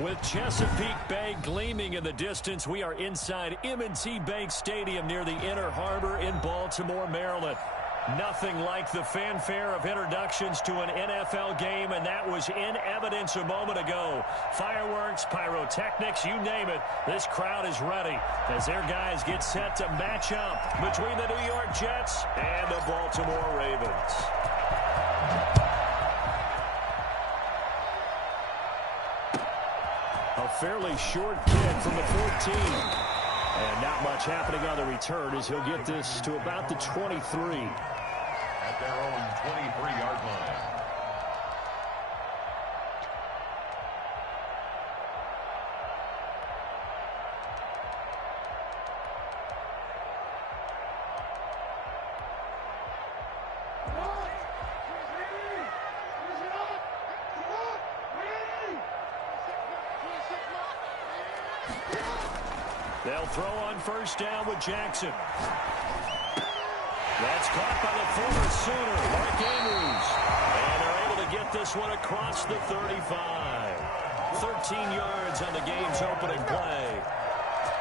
With Chesapeake Bay gleaming in the distance, we are inside M&T Bank Stadium near the Inner Harbor in Baltimore, Maryland. Nothing like the fanfare of introductions to an NFL game, and that was in evidence a moment ago. Fireworks, pyrotechnics, you name it. This crowd is ready as their guys get set to match up between the New York Jets and the Baltimore Ravens. A fairly short kick from the 14. And not much happening on the return as he'll get this to about the 23. At their own 23-yard line. They'll throw on first down with Jackson. That's caught by the former Sooner, Mark Andrews. And they're able to get this one across the 35. 13 yards on the game's opening play.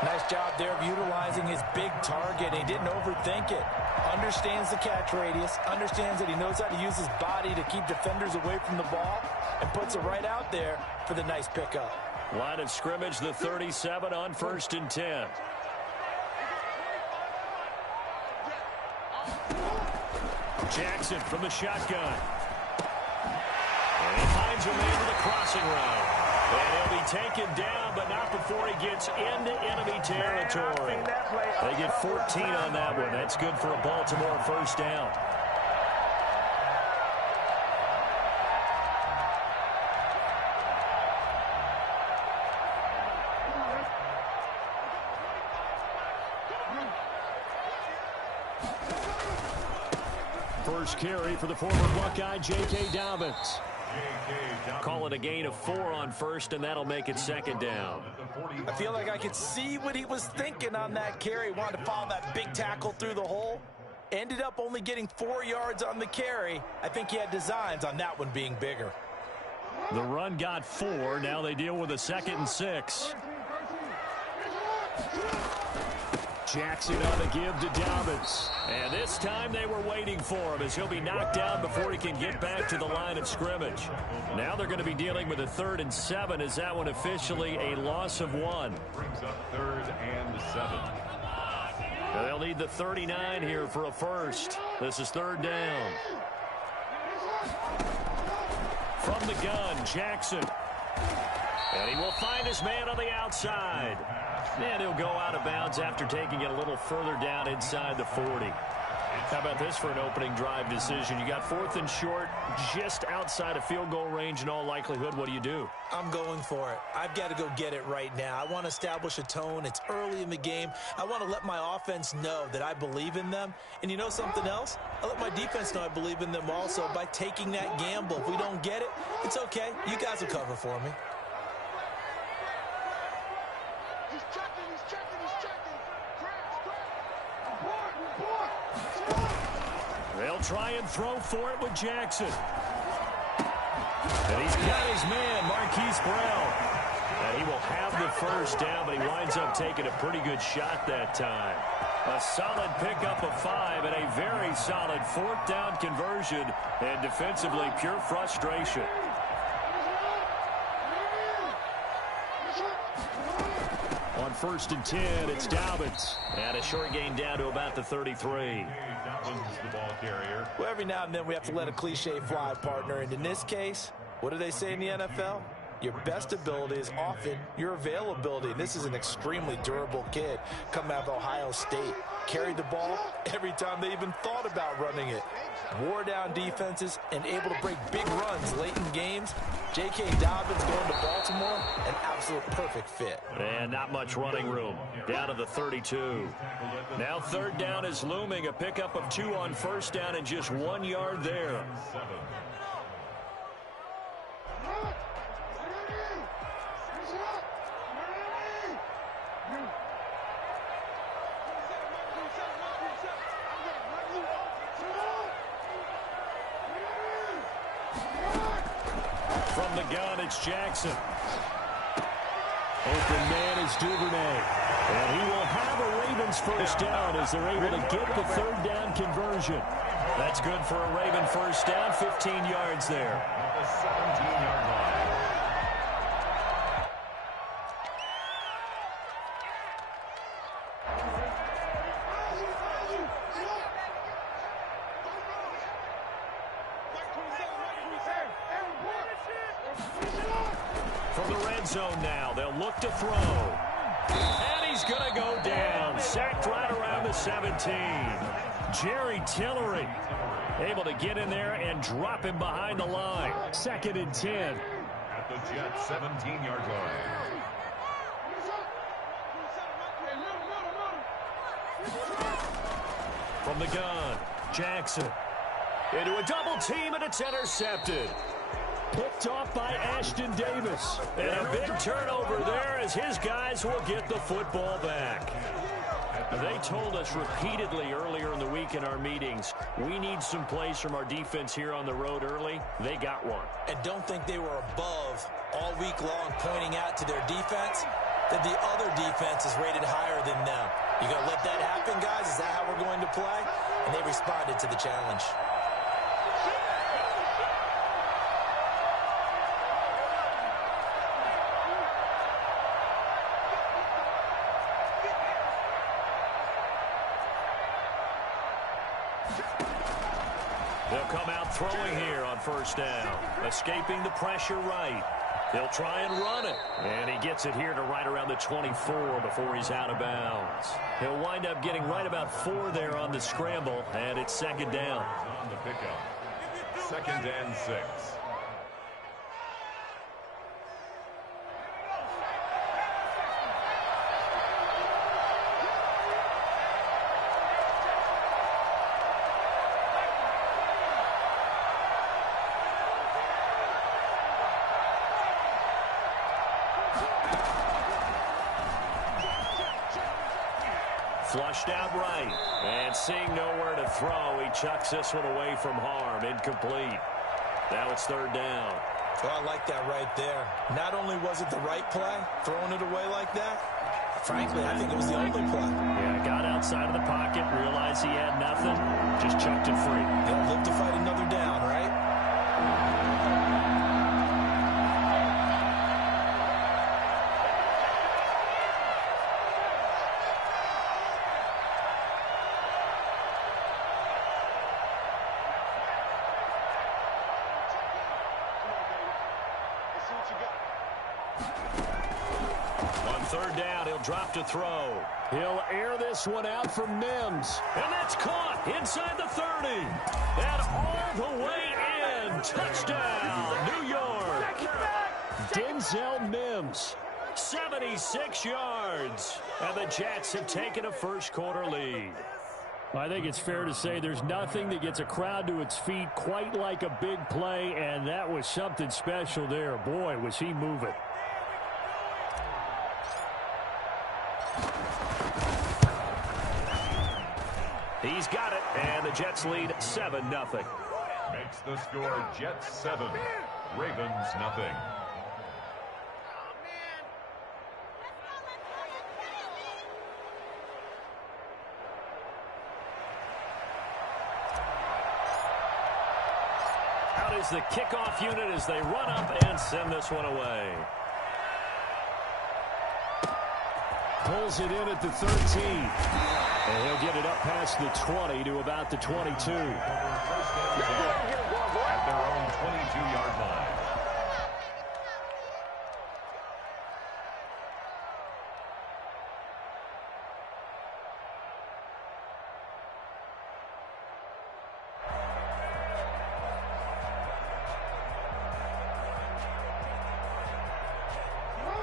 Nice job there of utilizing his big target. He didn't overthink it. Understands the catch radius. Understands that he knows how to use his body to keep defenders away from the ball. And puts it right out there for the nice pickup. Line of scrimmage, the 37 on 1st and 10. Jackson from the shotgun. And he finds a man to the crossing route. And he'll be taken down, but not before he gets into enemy territory. They get 14 on that one. That's good for a Baltimore first down. First carry for the former Buckeye, J.K. Dobbins. Call it a gain of 4 on first, and that'll make it second down. I feel like I could see what he was thinking on that carry. Wanted to follow that big tackle through the hole. Ended up only getting 4 yards on the carry. I think he had designs on that one being bigger. The run got 4. Now they deal with a 2nd and 6. Jackson on the give to Dobbins. And this time they were waiting for him as he'll be knocked down before he can get back to the line of scrimmage. Now they're going to be dealing with a 3rd and 7 as that one officially a loss of 1. Brings up 3rd and 7. They'll need the 39 here for a first. This is 3rd down. From the gun, Jackson. And he will find his man on the outside. And he'll go out of bounds after taking it a little further down inside the 40. How about this for an opening drive decision? You got 4th and short, just outside of field goal range in all likelihood. What do? I'm going for it. I've got to go get it right now. I want to establish a tone. It's early in the game. I want to let my offense know that I believe in them. And you know something else? I let my defense know I believe in them also by taking that gamble. If we don't get it, it's okay. You guys will cover for me. They'll try and throw for it with Jackson. And he's got his man, Marquise Brown. And he will have the first down, but he winds up taking a pretty good shot that time. A solid pickup of 5 and a very solid 4th down conversion. And defensively, pure frustration. On 1st and 10, it's Dobbins. And a short gain down to about the 33. The ball carrier. Well, every now and then we have to let a cliche fly, partner. And in this case, what do they say in the NFL? Your best ability is often your availability. This is an extremely durable kid coming out of Ohio State. Carried the ball every time they even thought about running it. Wore down defenses and able to break big runs late in games. J.K. Dobbins going to Baltimore, an absolute perfect fit. And not much running room. Down to the 32. Now 3rd down is looming. A pickup of 2 on first down and just 1 yard there. From the gun, it's Jackson. Open man is Duvernay. And he will have a Ravens first down as they're able to get the third down conversion. That's good for a Raven first down, 15 yards there. At the 17-yard line. From the red zone now, they'll look to throw. And he's going to go down. Sacked right around the 17. Jerry Tillery able to get in there and drop him behind the line. 2nd and 10. At the Jets' 17-yard line. From the gun, Jackson. Into a double team, and it's intercepted. Picked off by Ashton Davis. And a big turnover there as his guys will get the football back. They told us repeatedly earlier in the week in our meetings, we need some plays from our defense here on the road early. They got one. And don't think they were above all week long pointing out to their defense that the other defense is rated higher than them. You going to let that happen, guys? Is that how we're going to play? And they responded to the challenge. They'll come out throwing here on first down. Escaping the pressure right. They'll try and run it. And he gets it here to right around the 24 before he's out of bounds. He'll wind up getting right about 4 there on the scramble, and it's 2nd down. On the pickup. 2nd and 6. Flushed out right. And seeing nowhere to throw, he chucks this one away from harm. Incomplete. Now it's 3rd down. Oh, I like that right there. Not only was it the right play, throwing it away like that, frankly, I think it was the only play. Yeah, got outside of the pocket, realized he had nothing, just chucked it free. They'll live to fight another down, right? On 3rd down, he'll drop to throw. He'll air this one out from Mims. And that's caught inside the 30. And all the way in. Touchdown, New York. Denzel Mims, 76 yards. And the Jets have taken a first-quarter lead. I think it's fair to say there's nothing that gets a crowd to its feet quite like a big play, and that was something special there. Boy, was he moving. He's got it, and the Jets lead 7-0. Makes the score Jets 7, Ravens nothing. Out is the kickoff unit as they run up and send this one away. Pulls it in at the 13. And he'll get it up past the 20 to about the 22. At their own 22-yard line.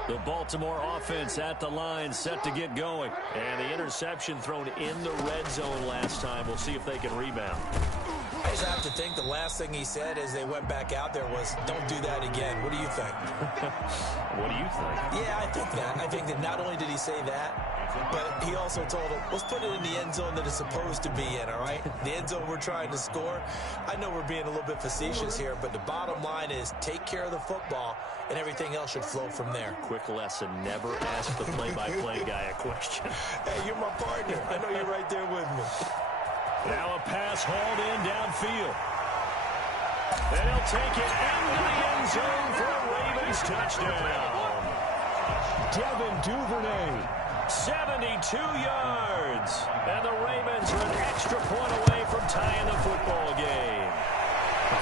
The Baltimore offense at the line, set to get going. And the interception thrown in the red zone last time. We'll see if they can rebound. I just have to think the last thing he said as they went back out there was, don't do that again. What do you think? What do you think? Yeah, I think that. I think that not only did he say that, but he also told him, let's put it in the end zone that it's supposed to be in, all right? The end zone we're trying to score. I know we're being a little bit facetious here, but the bottom line is take care of the football, and everything else should flow from there. Quick lesson, never ask the play-by-play guy a question. Hey, you're my partner. I know you're right there with me. Now a pass hauled in downfield. And he'll take it into the end zone for a Ravens touchdown. Devin Duvernay, 72 yards. And the Ravens are an extra point away from tying the football game.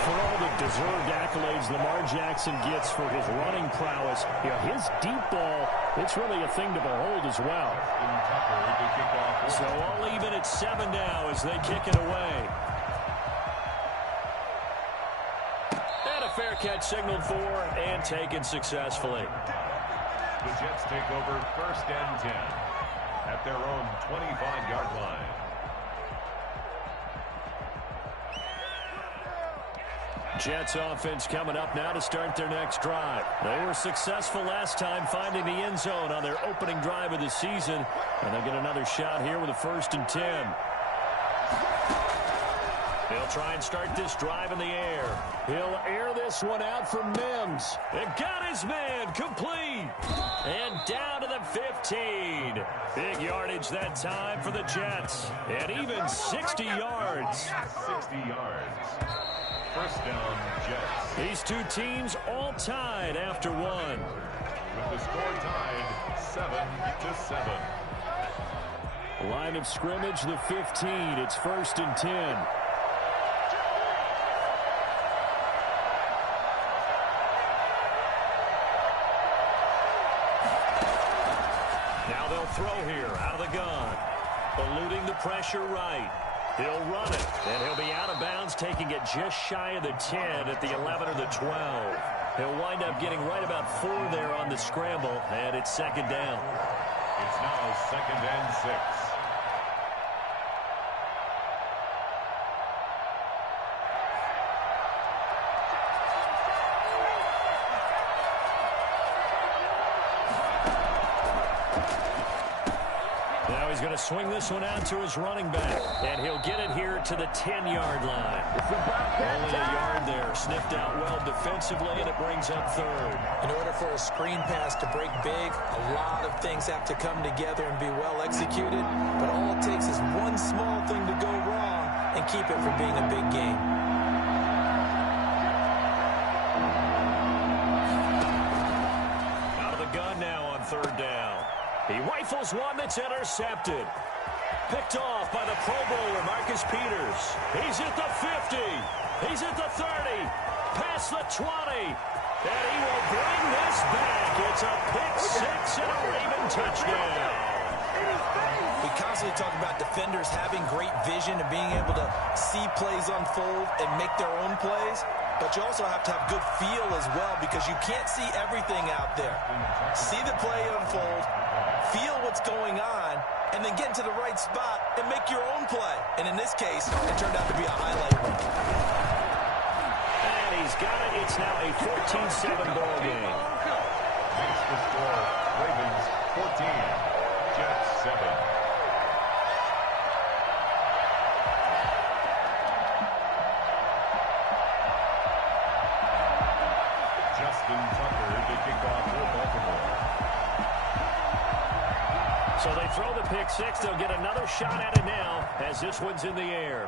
For all the deserved accolades Lamar Jackson gets for his running prowess, his deep ball, it's really a thing to behold as well. So all even at 7 now as they kick it away. And a fair catch signaled for and taken successfully. The Jets take over 1st and 10 at their own 25-yard line. Jets offense coming up now to start their next drive. They were successful last time finding the end zone on their opening drive of the season. And they'll get another shot here with a 1st and 10. They'll try and start this drive in the air. He'll air this one out for Mims. It got his man complete. And down to the 15. Big yardage that time for the Jets. And even 60 yards. 60 yards. 1st down, Jets. These two teams all tied after one. With the score tied 7-7. Line of scrimmage, the 15. It's 1st and 10. Now they'll throw here out of the gun. Eluding the pressure right. He'll run it, and he'll be out of bounds, taking it just shy of the 10 at the 11 or the 12. He'll wind up getting right about 4 there on the scramble, and it's 2nd down. It's now 2nd and 6. He's going to swing this one out to his running back, and he'll get it here to the 10-yard line. Only a yard there, sniffed out well defensively, and it brings up 3rd. In order for a screen pass to break big, a lot of things have to come together and be well executed, but all it takes is one small thing to go wrong and keep it from being a big game. Out of the gun now on 3rd down. He rifles one that's intercepted. Picked off by the Pro Bowler, Marcus Peters. He's at the 50. He's at the 30. Past the 20. And he will bring this back. It's a pick 6 and a Raven touchdown. We constantly talk about defenders having great vision and being able to see plays unfold and make their own plays. But you also have to have good feel as well because you can't see everything out there. See the play unfold, feel what's going on, and then get into the right spot and make your own play. And in this case, it turned out to be a highlight reel. And he's got it. It's now a 14-7 ball game. Makes the score Ravens 14, Jets 7. Justin Tucker to kick off for Baltimore. So they throw the pick 6. They'll get another shot at it now as this one's in the air.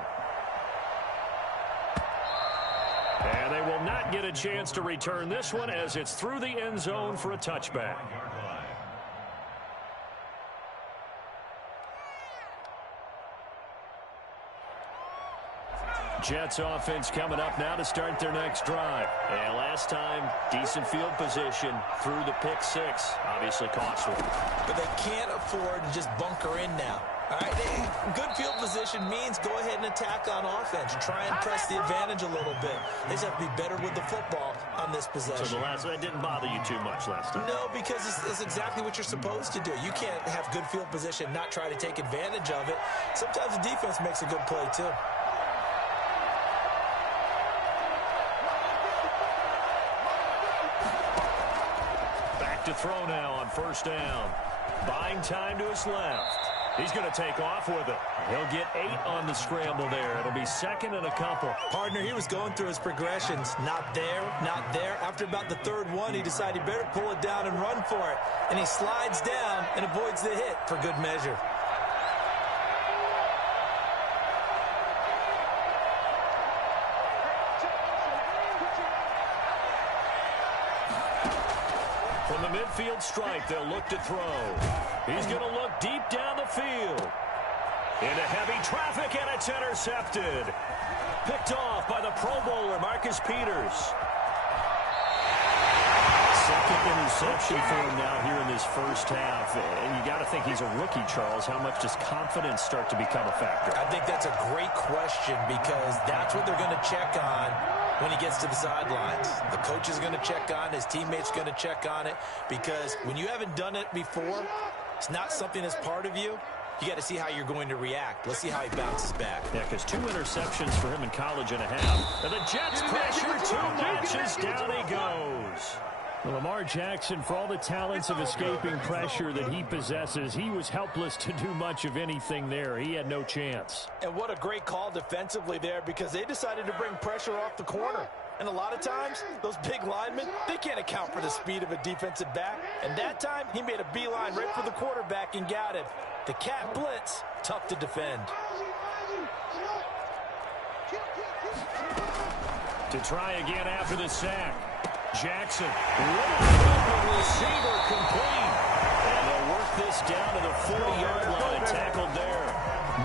And they will not get a chance to return this one as it's through the end zone for a touchback. Jets offense coming up now to start their next drive. And last time, decent field position through the pick 6. Obviously costly. But they can't afford to just bunker in now. All right, good field position means go ahead and attack on offense. Try and press the advantage a little bit. They just have to be better with the football on this possession. So that didn't bother you too much last time? No, because it's exactly what you're supposed to do. You can't have good field position, not try to take advantage of it. Sometimes the defense makes a good play, too. back to throw now on first down. Buying time to his left. He's going to take off with it. He'll get 8 on the scramble there. It'll be second and a couple. Partner, he was going through his progressions. Not there, not there. After about the third one, he decided he better pull it down and run for it. And he slides down and avoids the hit for good measure. From the midfield stripe, they'll look to throw. He's going to look deep down the field. Into heavy traffic, and it's intercepted. Picked off by the Pro Bowler, Marcus Peters. Second interception for him now here in this first half. And you got to think he's a rookie, Charles. How much does confidence start to become a factor? I think that's a great question because that's what they're going to check on when he gets to the sidelines. The coach is going to check on, his teammates going to check on it, because when you haven't done it before, it's not something that's part of you. You got to see how you're going to react. Let's see how he bounces back. Yeah, because 2 interceptions for him in college and a half. And the Jets pressure 2 matches. Down he goes. Well, Lamar Jackson, for all the talents of escaping pressure that he possesses, he was helpless to do much of anything there. He had no chance. And what a great call defensively there, because they decided to bring pressure off the corner. And a lot of times, those big linemen, they can't account for the speed of a defensive back. And that time, he made a beeline right for the quarterback and got him. The cat blitz, tough to defend. To try again after the sack. Jackson, little receiver complete. And they'll work this down to the 40-yard line, tackled there.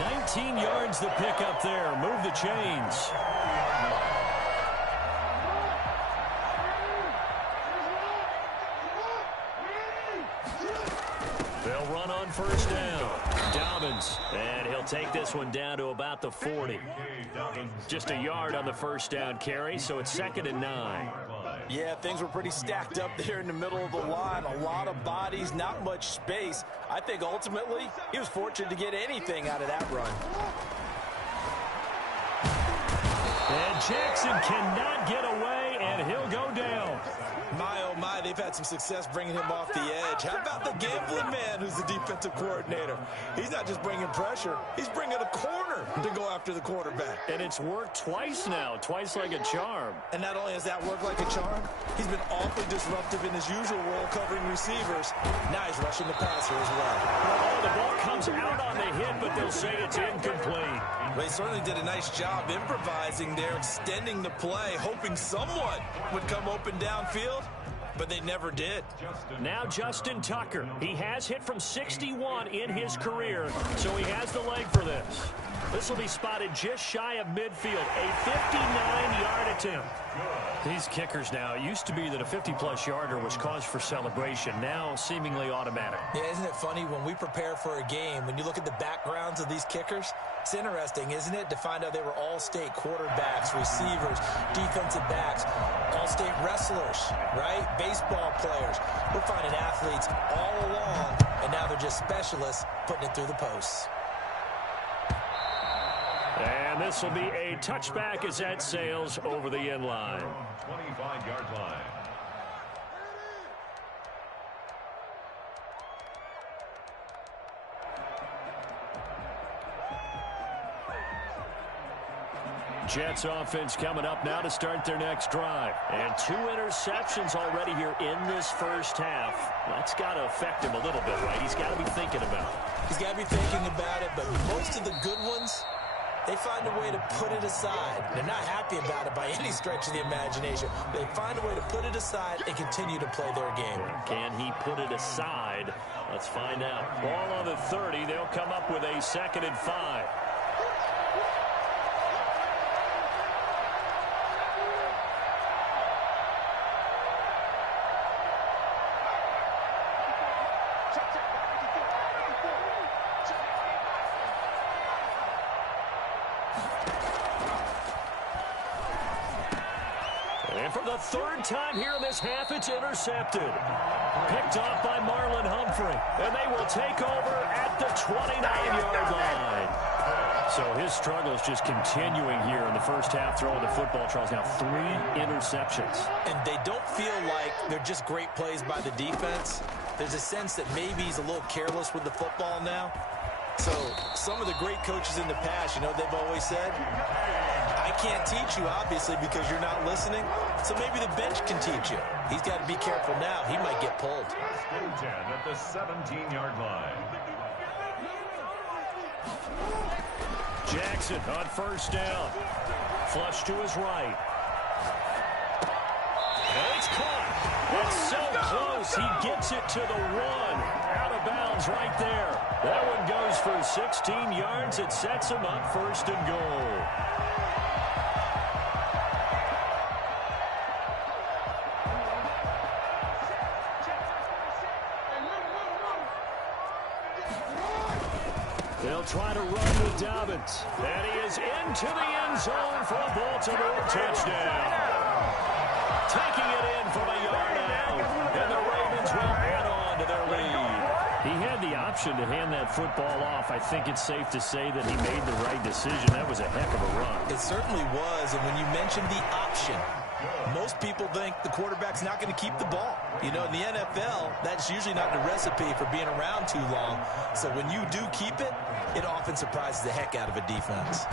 19 yards the pickup there. Move the chains. They'll run on first down. Dobbins, and he'll take this one down to about the 40. Just a yard on the first down carry, so it's 2nd and 9. Yeah, things were pretty stacked up there in the middle of the line. A lot of bodies, not much space. I think ultimately he was fortunate to get anything out of that run. And Jackson cannot get away, and he'll go down. My, oh my, they've had some success bringing him off the edge. How about the gambling man who's the defensive coordinator? He's not just bringing pressure, he's bringing a corner to go after the quarterback. And it's worked twice now, twice like a charm. And not only has that worked like a charm, he's been awfully disruptive in his usual role covering receivers. Now he's rushing the passer as well. Oh, the ball comes out on the hit, but they'll say it's incomplete. Well, he certainly did a nice job improvising there, extending the play, hoping someone would come open downfield, but they never did. Now Justin Tucker. He has hit from 61 in his career, so he has the leg for this. This will be spotted just shy of midfield, a 59-yard attempt. These kickers now, it used to be that a 50-plus yarder was cause for celebration, now seemingly automatic. Yeah, isn't it funny when we prepare for a game, when you look at the backgrounds of these kickers, it's interesting, isn't it, to find out they were all-state quarterbacks, receivers, defensive backs, all-state wrestlers, right? Baseball players. We're finding athletes all along, and now they're just specialists putting it through the posts. And this will be a touchback as that sails over the end line. 25-yard line. Jets offense coming up now to start their next drive. And 2 interceptions already here in this first half. That's got to affect him a little bit, right? He's got to be thinking about it. He's got to be thinking about it, but most of the good ones, they find a way to put it aside. They're not happy about it by any stretch of the imagination. They find a way to put it aside and continue to play their game. Can he put it aside? Let's find out. Ball on the 30. They'll come up with a 2nd and 5. And for the 3rd time here in this half, it's intercepted. Picked off by Marlon Humphrey. And they will take over at the 29-yard line. So his struggle is just continuing here in the first half, throwing the football. Charles, now 3 interceptions. And they don't feel like they're just great plays by the defense. There's a sense that maybe he's a little careless with the football now. So some of the great coaches in the past, you know, they've always said, I can't teach you, obviously, because you're not listening. So maybe the bench can teach you. He's got to be careful now. He might get pulled. 10 at the 17-yard line. Jackson on first down. Flush to his right. And it's caught. It's so close. He gets it to the 1. Out of bounds right there. That one goes for 16 yards. It sets him up first and goal. They'll try to run with Dobbins. And he is into the end zone for a Baltimore touchdown. Taking it in from a yard out. And the Ravens will add on to their lead. He had the option to hand that football off. I think it's safe to say that he made the right decision. That was a heck of a run. It certainly was. And when you mentioned the option, most people think the quarterback's not going to keep the ball. You know, in the NFL, that's usually not the recipe for being around too long. So when you do keep it, it often surprises the heck out of a defense.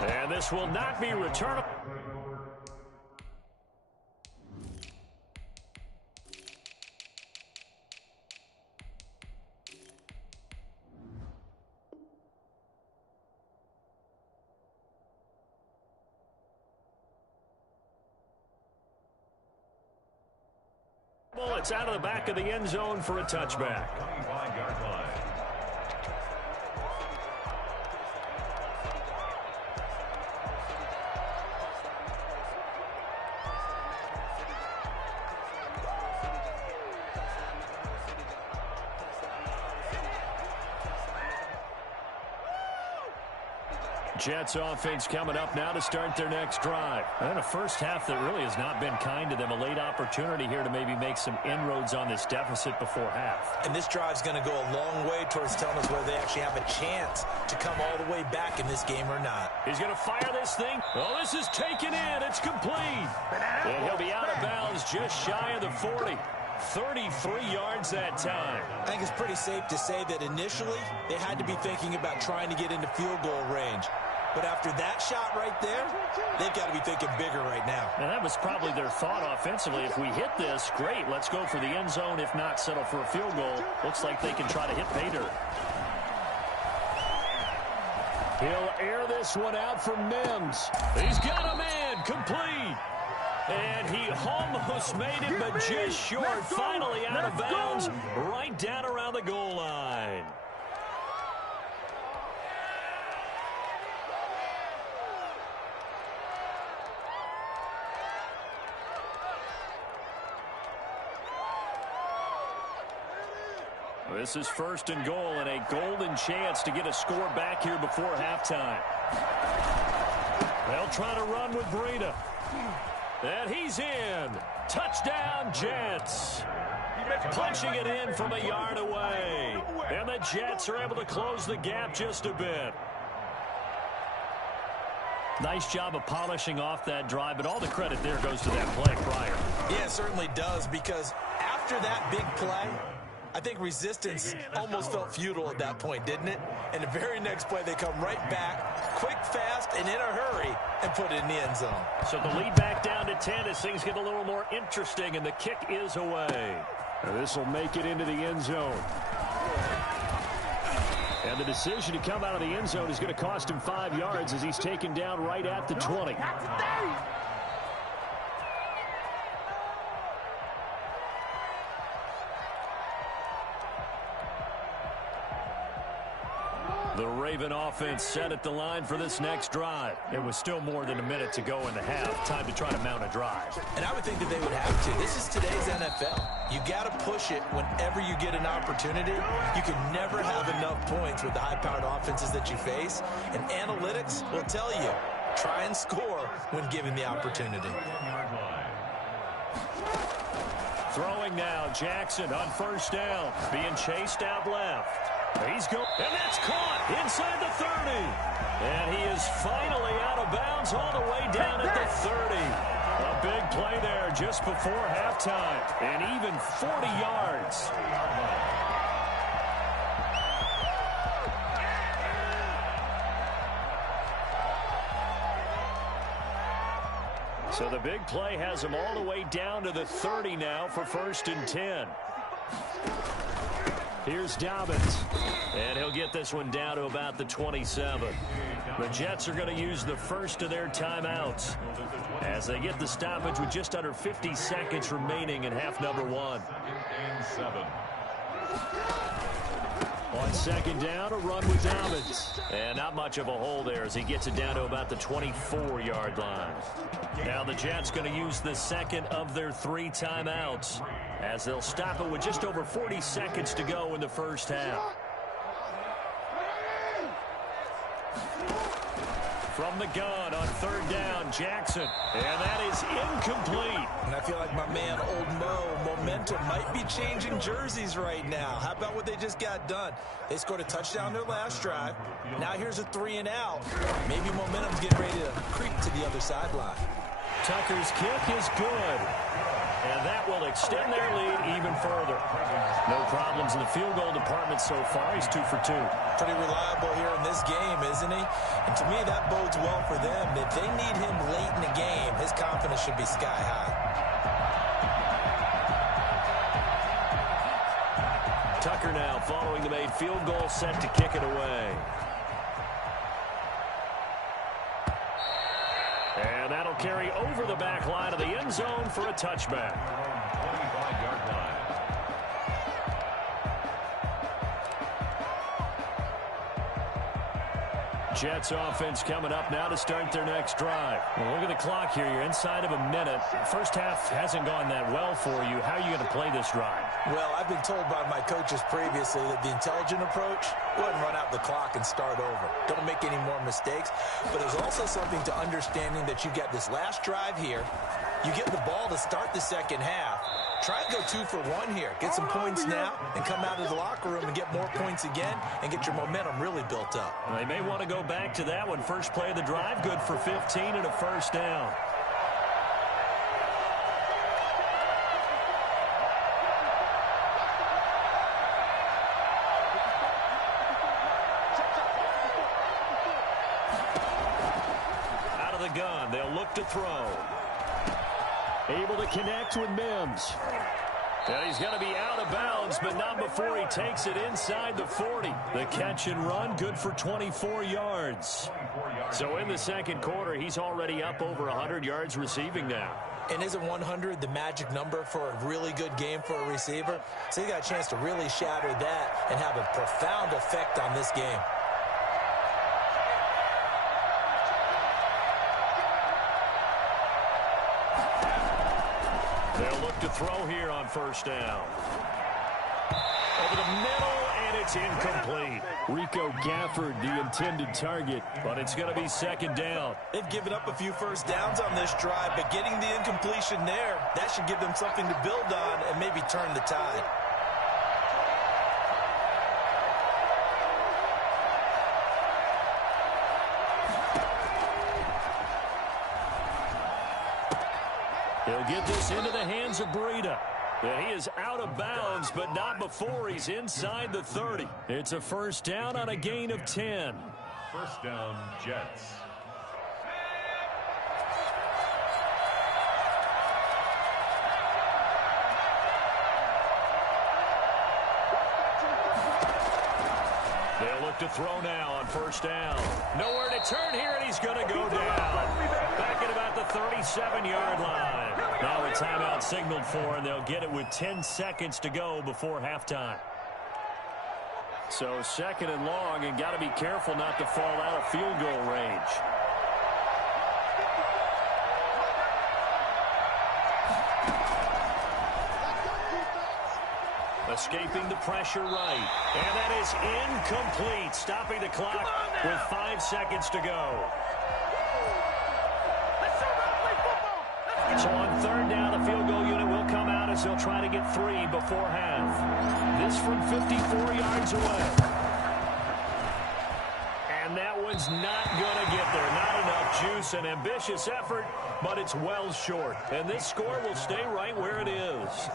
And this will not be returnable. It's out of the back of the end zone for a touchback. 25-yard line. Jets offense coming up now to start their next drive. And a first half that really has not been kind to them. A late opportunity here to maybe make some inroads on this deficit before half. And this drive's going to go a long way towards telling us whether they actually have a chance to come all the way back in this game or not. He's going to fire this thing. Oh, this is taken in. It's complete. And he'll be out of bounds just shy of the 40. 33 yards that time. I think it's pretty safe to say that initially they had to be thinking about trying to get into field goal range. But after that shot right there, they've got to be thinking bigger right now. And that was probably their thought offensively. If we hit this, great. Let's go for the end zone. If not, settle for a field goal. Looks like they can try to hit pay dirt. He'll air this one out for Mims. He's got a man complete. And he almost made it, but just short. Finally out of bounds, right down around the goal line. This is first and goal and a golden chance to get a score back here before halftime. They'll try to run with Breida. And he's in. Touchdown, Jets. Punching it in from a yard away. And the Jets are able to close the gap just a bit. Nice job of polishing off that drive, but all the credit there goes to that play prior. Yeah, it certainly does, because after that big play, I think resistance almost felt futile at that point, didn't it? And the very next play, they come right back, quick, fast, and in a hurry, and put it in the end zone. So the lead back down to 10 as things get a little more interesting, and the kick is away. This will make it into the end zone. And the decision to come out of the end zone is going to cost him 5 yards as he's taken down right at the 20. The Raven offense set at the line for this next drive. It was still more than a minute to go in the half. Time to try to mount a drive. And I would think that they would have to. This is today's NFL. You got to push it whenever you get an opportunity. You can never have enough points with the high-powered offenses that you face. And analytics will tell you, try and score when given the opportunity. Throwing now, Jackson on first down, being chased out left. He's going, and that's caught inside the 30. And he is finally out of bounds all the way down at the 30. A big play there just before halftime, and even 40 yards. So the big play has him all the way down to the 30 now for 1st and 10. Here's Dobbins, and he'll get this one down to about the 27. The Jets are going to use the first of their timeouts as they get the stoppage with just under 50 seconds remaining in half number 1. 2nd and 7. On 2nd down, a run with Dobbins. And not much of a hole there as he gets it down to about the 24-yard line. Now the Jets going to use the second of their 3 timeouts as they'll stop it with just over 40 seconds to go in the first half. From the gun on 3rd down, Jackson. And that is incomplete. And I feel like my man, Old Mo, momentum might be changing jerseys right now. How about what they just got done? They scored a touchdown their last drive. Now here's a 3 and out. Maybe momentum's getting ready to creep to the other sideline. Tucker's kick is good. And that will extend their lead even further. No problems in the field goal department so far. He's 2 for 2. Pretty reliable here in this game, isn't he? And to me, that bodes well for them. If they need him late in the game, his confidence should be sky high. Tucker now following the made field goal, set to kick it away. And that'll carry over the back line of the end zone for a touchback. 25-yard line. Jets offense coming up now to start their next drive. Well, look at the clock here. You're inside of a minute. First half hasn't gone that well for you. How are you going to play this drive? Well, I've been told by my coaches previously that the intelligent approach wouldn't run out the clock and start over. Don't make any more mistakes. But there's also something to understanding that you get this last drive here. You get the ball to start the second half. Try and go 2 for 1 here. Get some points now and come out of the locker room and get more points again and get your momentum really built up. They may want to go back to that one. First play of the drive, good for 15 and a first down. Out of the gun, they'll look to throw. Able to connect with Mims. And he's going to be out of bounds, but not before he takes it inside the 40. The catch and run, good for 24 yards. So in the second quarter, he's already up over 100 yards receiving now. And isn't 100 the magic number for a really good game for a receiver? So he got a chance to really shatter that and have a profound effect on this game. They'll look to throw here on first down. Over the middle, and it's incomplete. Rico Gafford, the intended target, but it's going to be second down. They've given up a few first downs on this drive, but getting the incompletion there, that should give them something to build on and maybe turn the tide. He'll get this into the hands of Breida. And he is out of bounds, but not before he's inside the 30. It's a first down on a gain of 10. First down, Jets. They'll look to throw now on first down. Nowhere to turn here, and he's going to go down. Back at about the 37-yard line. Now a timeout signaled for, and they'll get it with 10 seconds to go before halftime. So second and long, and got to be careful not to fall out of field goal range. Escaping the pressure right. And that is incomplete. Stopping the clock with 5 seconds to go. So on third down, the field goal unit will come out as they'll try to get 3 before half. This from 54 yards away. And that one's not going to get there. Not enough juice. An ambitious effort, but it's well short. And this score will stay right where it is.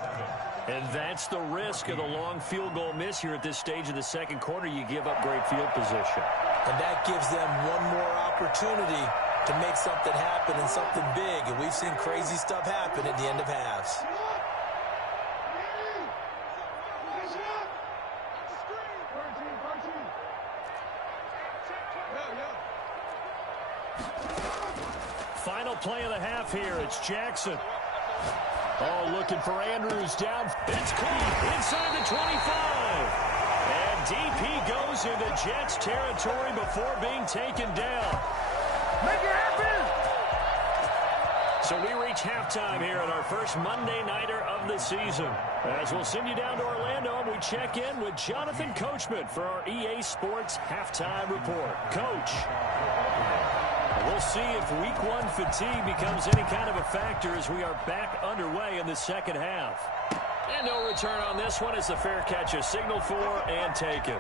And that's the risk of the long field goal miss here at this stage of the second quarter. You give up great field position. And that gives them one more opportunity to make something happen and something big. And we've seen crazy stuff happen at the end of halves. Final play of the half here. It's Jackson. Oh, looking for Andrews down. It's caught inside the 25. And DP goes into Jets territory before being taken down. Make it happen! So we reach halftime here at our first Monday Nighter of the season. As we'll send you down to Orlando, and we check in with Jonathan Coachman for our EA Sports Halftime Report. Coach. We'll see if week one fatigue becomes any kind of a factor as we are back underway in the second half. And no return on this one as the fair catch is signaled for and taken.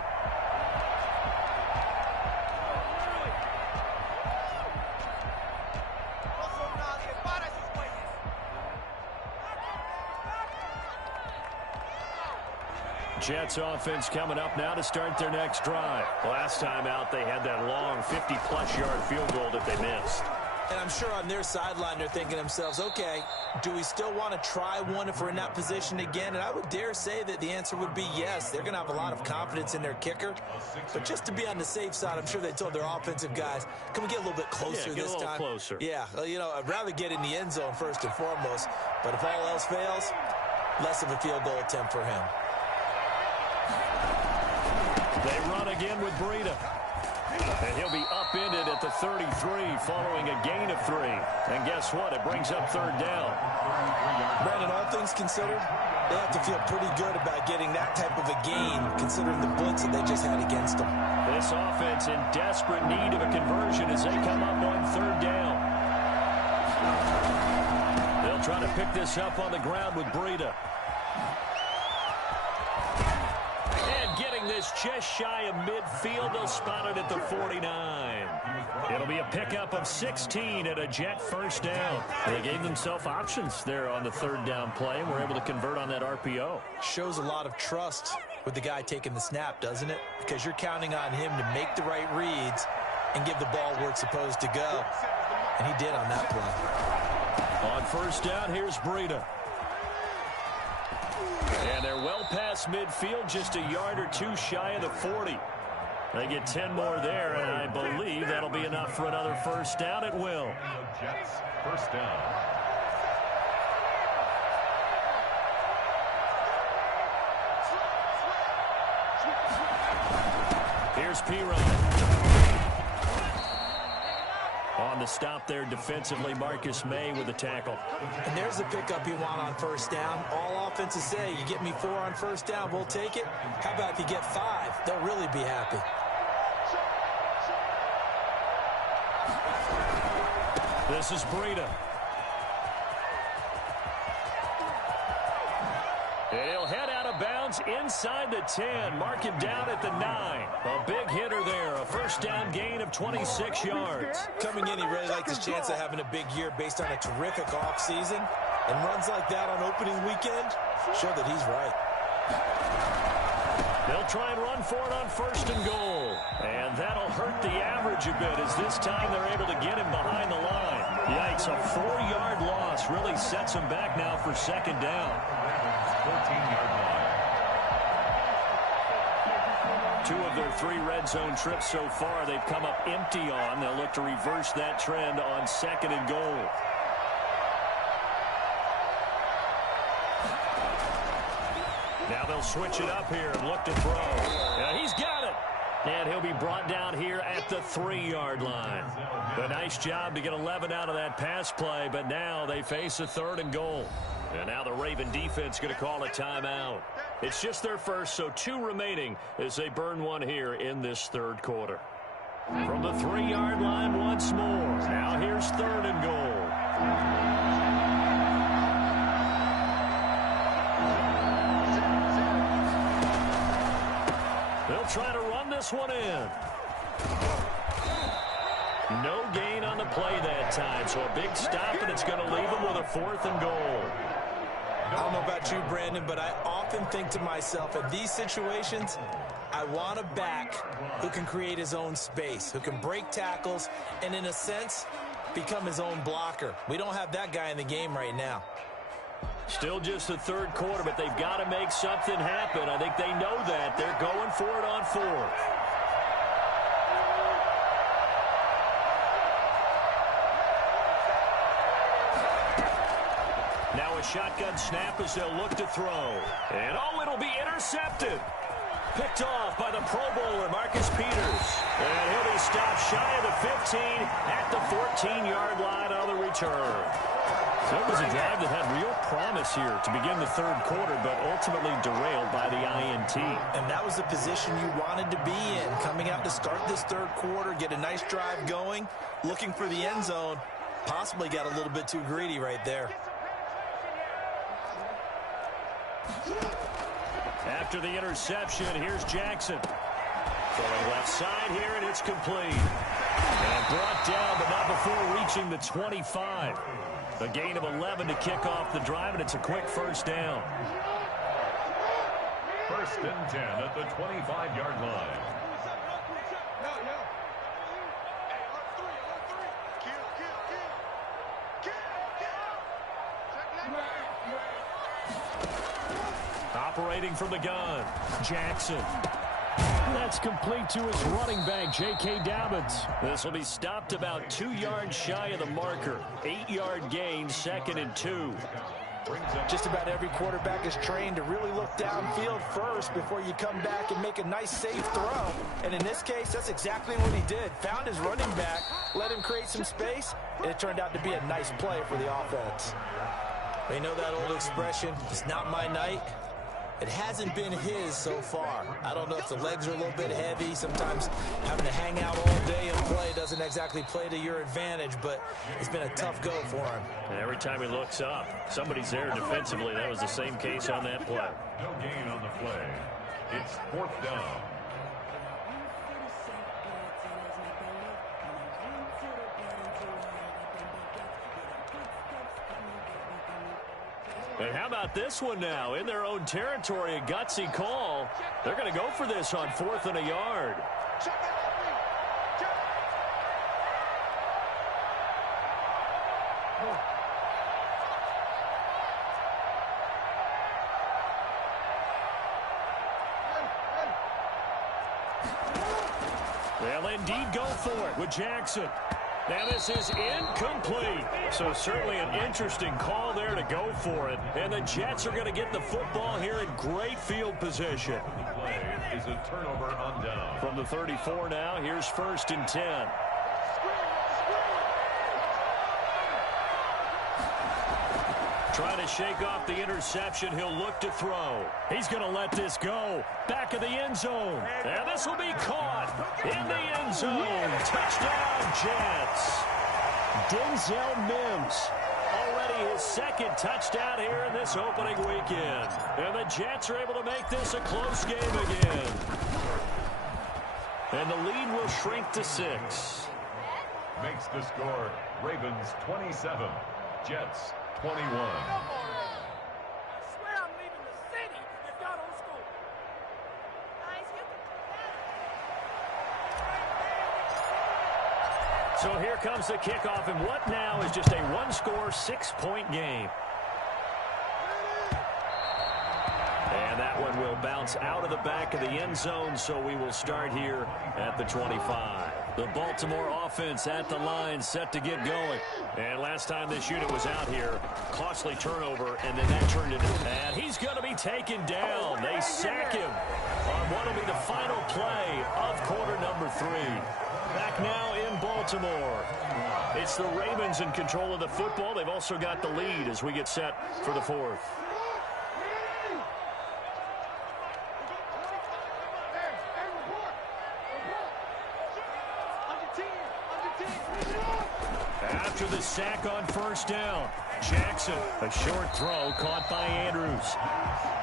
Jets offense coming up now to start their next drive. Last time out, they had that long 50-plus yard field goal that they missed. And I'm sure on their sideline, they're thinking to themselves, okay, do we still want to try one if we're in that position again? And I would dare say that the answer would be yes. They're going to have a lot of confidence in their kicker. But just to be on the safe side, I'm sure they told their offensive guys, can we get a little bit closer this time? Get a little closer. Yeah, you know, I'd rather get in the end zone first and foremost. But if all else fails, less of a field goal attempt for him. They run again with Breida. And he'll be upended at the 33 following a gain of 3. And guess what? It brings up third down. Brandon, all things considered, they have to feel pretty good about getting that type of a gain considering the blitz that they just had against them. This offense in desperate need of a conversion as they come up on third down. They'll try to pick this up on the ground with Breida. Getting this just shy of midfield. They'll spot it at the 49. It'll be a pickup of 16 and a Jet first down. They gave themselves options there on the third down play and were able to convert on that RPO. Shows a lot of trust with the guy taking the snap, doesn't it? Because you're counting on him to make the right reads and give the ball where it's supposed to go. And he did on that play. On first down, here's Breida. And they're well past midfield, just a yard or two shy of the 40. They get 10 more there, and I believe that'll be enough for another first down. It will. Jets, first down. Here's Perine. On the stop there defensively, Marcus May with the tackle. And there's the pickup you want on first down. All offenses say, you get me 4 on first down, we'll take it. How about if you get 5? They'll really be happy. This is Breida. And he'll head out of bounds inside the 10. Mark him down at the 9. A big hitter there. A first down gain of 26 yards. Coming in, he really liked his chance of having a big year based on a terrific offseason. And runs like that on opening weekend show that he's right. They'll try and run for it on first and goal. And that'll hurt the average a bit as this time they're able to get him behind the line. Yikes, a 4-yard loss really sets him back now for second down. 14-yard line. 2 of their 3 red zone trips so far they've come up empty on. They'll look to reverse that trend on second and goal. Now they'll switch it up here and look to throw. Yeah, he's got it. And he'll be brought down here at the 3-yard line. A nice job to get 11 out of that pass play, but now they face a third and goal. And now the Raven defense going to call a timeout. It's just their first, so 2 remaining as they burn one here in this third quarter. From the 3-yard line once more. Now here's third and goal. They'll try to run this one in. No gain on the play that time, so a big stop, and it's going to leave them with a 4th and goal. I don't know about you, Brandon, but I often think to myself, in these situations, I want a back who can create his own space, who can break tackles, and in a sense, become his own blocker. We don't have that guy in the game right now. Still just the 3rd quarter, but they've got to make something happen. I think they know that. They're going for it on 4th. Now a shotgun snap as they'll look to throw. And it'll be intercepted. Picked off by the Pro Bowler, Marcus Peters. And he'll be stopped shy of the 15 at the 14-yard line on the return. So it was a drive that had real promise here to begin the 3rd quarter, but ultimately derailed by the INT. And that was the position you wanted to be in, coming out to start this 3rd quarter, get a nice drive going, looking for the end zone. Possibly got a little bit too greedy right there. After the interception, here's Jackson. Throwing left side here, and it's complete. And brought down, but not before reaching the 25. A gain of 11 to kick off the drive, and it's a quick 1st down. 1st and 10 at the 25-yard line. Operating from the gun, Jackson. That's complete to his running back, J.K. Dobbins. This will be stopped about 2 yards shy of the marker. 8-yard gain, 2nd and 2. Just about every quarterback is trained to really look downfield first before you come back and make a nice, safe throw. And in this case, that's exactly what he did. Found his running back, let him create some space, and it turned out to be a nice play for the offense. You know that old expression, it's not my night. It hasn't been his so far. I don't know if the legs are a little bit heavy. Sometimes having to hang out all day and play doesn't exactly play to your advantage, but it's been a tough go for him. And every time he looks up, somebody's there defensively. That was the same case on that play. No gain on the play. It's 4th down. And how about this one now? In their own territory, a gutsy call. They're going to go for this on 4th and a yard. They'll indeed go for it with Jackson. Now this is incomplete. So certainly an interesting call there to go for it. And the Jets are going to get the football here in great field position. The play is a turnover on down. From the 34 now, here's 1st and 10. Trying to shake off the interception. He'll look to throw. He's going to let this go. Back of the end zone. And this will be caught in the end zone. Touchdown, Jets. Denzel Mims. Already his 2nd touchdown here in this opening weekend. And the Jets are able to make this a close game again. And the lead will shrink to 6. Makes the score Ravens 27, Jets 21. So here comes the kickoff, and what now is just a one-score, 6-point game. And that one will bounce out of the back of the end zone, so we will start here at the 25. The Baltimore offense at the line, set to get going. And last time this unit was out here, costly turnover, and then that turned into... And he's going to be taken down. They sack him on what will be the final play of quarter number 3. Back now in Baltimore. It's the Ravens in control of the football. They've also got the lead as we get set for the 4th. After the sack on first down, Jackson, a short throw caught by Andrews.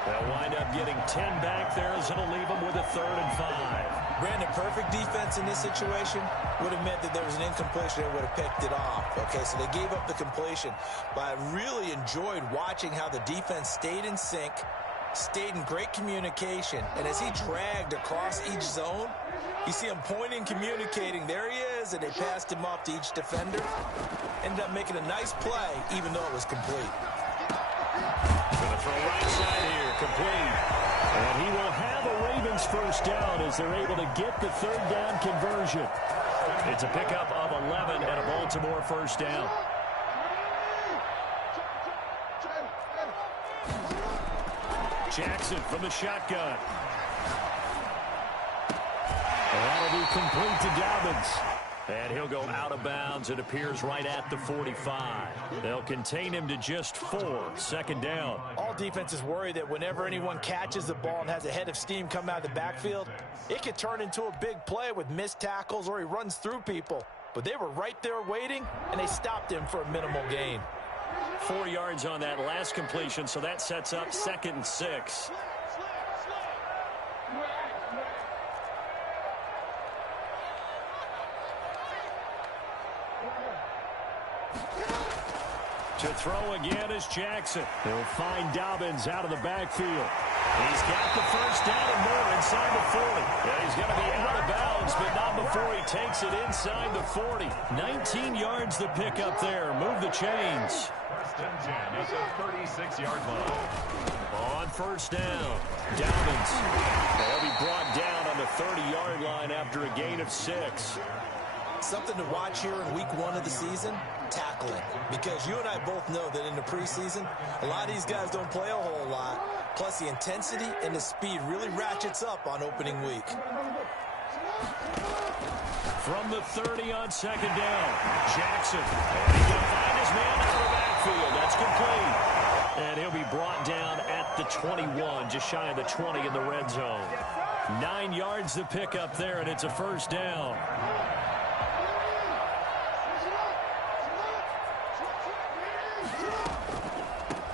They'll wind up getting 10 back there as it'll leave them with a 3rd and 5. Brandon, perfect defense in this situation would have meant that there was an incompletion. They would have picked it off. Okay, so they gave up the completion. But I really enjoyed watching how the defense stayed in sync, stayed in great communication, and as he dragged across each zone, you see him pointing, communicating. There he is, and they passed him off to each defender. Ended up making a nice play, even though it was complete. Going to throw right side here, complete. And he will have a Ravens first down as they're able to get the 3rd down conversion. It's a pickup of 11 and a Baltimore first down. Jackson from the shotgun. And that'll be complete to Dobbins. And he'll go out of bounds. It appears right at the 45. They'll contain him to just 4. 2nd down. All defenses worry that whenever anyone catches the ball and has a head of steam come out of the backfield, it could turn into a big play with missed tackles or he runs through people. But they were right there waiting, and they stopped him for a minimal gain. 4 yards on that last completion, so that sets up 2nd and 6. To throw again is Jackson. He'll find Dobbins out of the backfield. He's got the first down and more inside the 40. Yeah, he's going to be out of bounds, but not before he takes it inside the 40. 19 yards the pickup there. Move the chains. 1st and 10 at the 36-yard line. On first down, Dobbins. They'll be brought down on the 30-yard line after a gain of 6. Something to watch here in week 1 of the season, tackling. Because you and I both know that in the preseason, a lot of these guys don't play a whole lot. Plus, the intensity and the speed really ratchets up on opening week. From the 30 on 2nd down, Jackson. And he can find his man out of the backfield. That's complete. And he'll be brought down at the 21, just shy of the 20 in the red zone. 9 yards to pick up there, and it's a first down.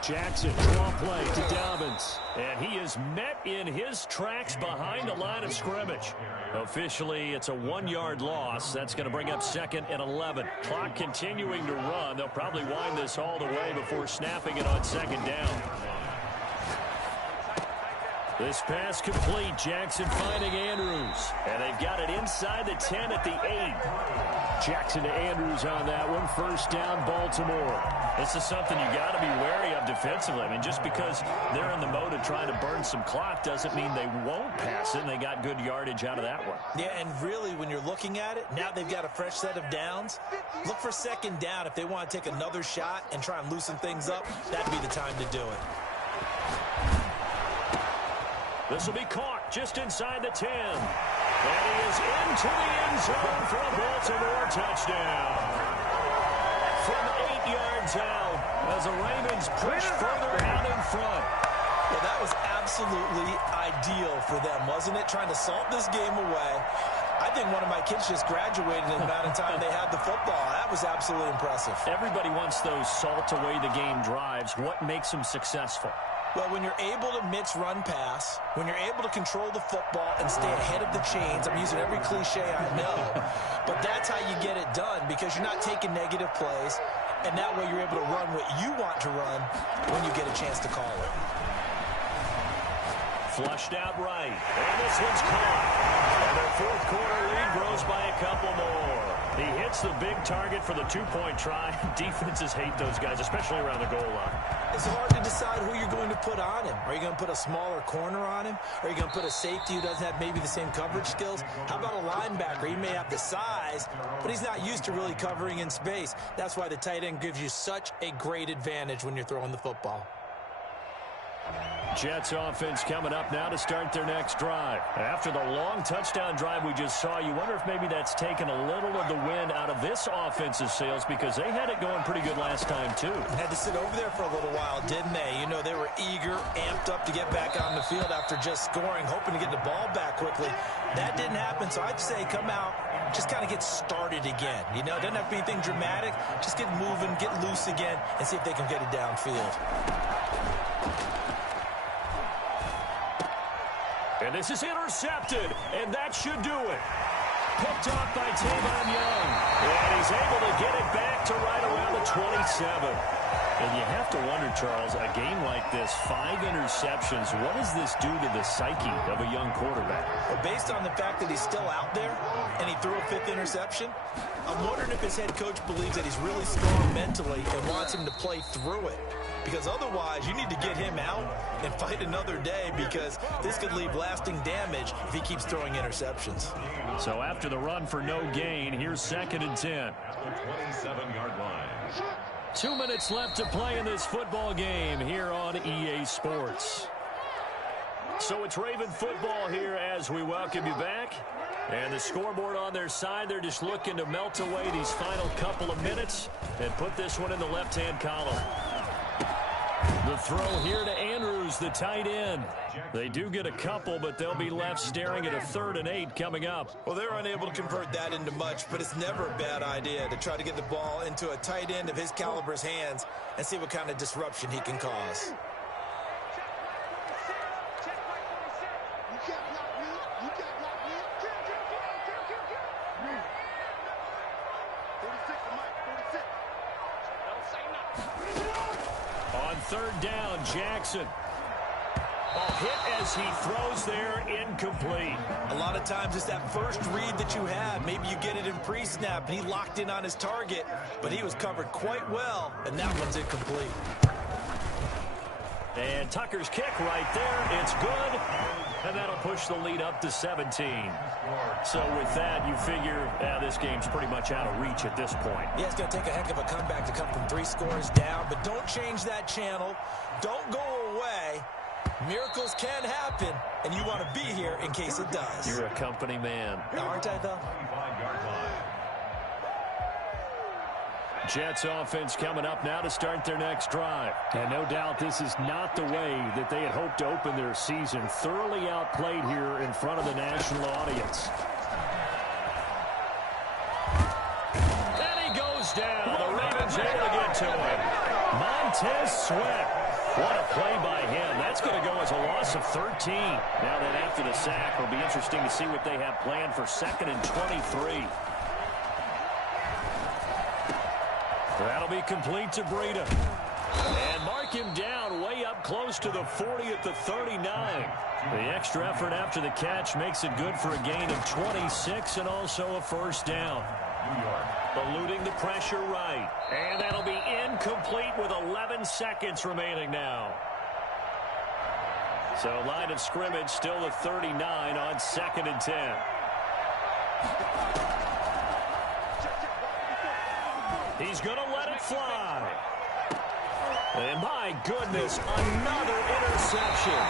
Jackson, draw play to Dobbins. And he is met in his tracks behind the line of scrimmage. Officially, it's a 1-yard loss. That's going to bring up 2nd and 11. Clock continuing to run. They'll probably wind this all the way before snapping it on 2nd down. This pass complete. Jackson finding Andrews. And they've got it inside the 10 at the 8. Jackson to Andrews on that one. First down, Baltimore. This is something you got to be wary of defensively. I mean, just because they're in the mode of trying to burn some clock doesn't mean they won't pass it, and they got good yardage out of that one. Yeah, and really, when you're looking at it, now they've got a fresh set of downs. Look for 2nd down. If they want to take another shot and try and loosen things up, that'd be the time to do it. This will be caught just inside the 10. And he is into the end zone for a Baltimore touchdown. From 8 yards out as the Ravens push further out in front. Well, that was absolutely ideal for them, wasn't it? Trying to salt this game away. I think one of my kids just graduated in the amount of time they had the football. That was absolutely impressive. Everybody wants those salt away the game drives. What makes them successful? Well, when you're able to mix run pass, when you're able to control the football and stay ahead of the chains, I'm using every cliche I know, but that's how you get it done because you're not taking negative plays, and that way you're able to run what you want to run when you get a chance to call it. Flushed out right, and this one's caught. And their 4th quarter lead grows by a couple more. He hits the big target for the 2-point try. Defenses hate those guys, especially around the goal line. It's hard to decide who you're going to put on him. Are you going to put a smaller corner on him? Are you going to put a safety who doesn't have maybe the same coverage skills? How about a linebacker? He may have the size, but he's not used to really covering in space. That's why the tight end gives you such a great advantage when you're throwing the football. Jets offense coming up now to start their next drive. After the long touchdown drive we just saw, you wonder if maybe that's taken a little of the wind out of this offense's sails because they had it going pretty good last time too. Had to sit over there for a little while, didn't they? You know, they were eager, amped up to get back on the field after just scoring, hoping to get the ball back quickly. That didn't happen, so I'd say come out, just kind of get started again. You know, it doesn't have to be anything dramatic. Just get moving, get loose again, and see if they can get it downfield. And this is intercepted, and that should do it. Picked off by Tavon Young. And he's able to get it back to right around the 27. And you have to wonder, Charles, a game like this, 5 interceptions, what does this do to the psyche of a young quarterback? Well, based on the fact that he's still out there and he threw a 5th interception, I'm wondering if his head coach believes that he's really strong mentally and wants him to play through it. Because otherwise, you need to get him out and fight another day because this could leave lasting damage if he keeps throwing interceptions. So after the run for no gain, here's 2nd and 10. At the 27-yard line. 2 minutes left to play in this football game here on EA Sports. So it's Raven football here as we welcome you back. And the scoreboard on their side, they're just looking to melt away these final couple of minutes and put this one in the left-hand column. The throw here to Andrews, the tight end. They do get a couple, but they'll be left staring at a 3rd and 8 coming up. Well, they're unable to convert that into much, but it's never a bad idea to try to get the ball into a tight end of his caliber's hands and see what kind of disruption he can cause. On 3rd down, Jackson. A hit as he throws there, incomplete. A lot of times it's that first read that you have. Maybe you get it in pre-snap, and he locked in on his target, but he was covered quite well, and that one's incomplete. And Tucker's kick right there. It's good, and that'll push the lead up to 17. So with that, you figure this game's pretty much out of reach at this point. Yeah, it's going to take a heck of a comeback to come from 3 scores down, but don't change that channel. Don't go away. Miracles can happen, and you want to be here in case it does. You're a company man. Aren't I, though? 25-yard line. Jets offense coming up now to start their next drive. And no doubt this is not the way that they had hoped to open their season. Thoroughly outplayed here in front of the national audience. And he goes down. The Ravens able to get to him. Montez Sweat. What a play by him. That's going to go as a loss of 13. Now that after the sack, it'll be interesting to see what they have planned for 2nd and 23. That'll be complete to Breida. And mark him down way up close to the 40 at the 39. The extra effort after the catch makes it good for a gain of 26 and also a 1st down. New York. Eluding the pressure right. And that'll be incomplete with 11 seconds remaining now. So line of scrimmage still the 39 on 2nd and 10. He's going to let it fly. And my goodness, another interception.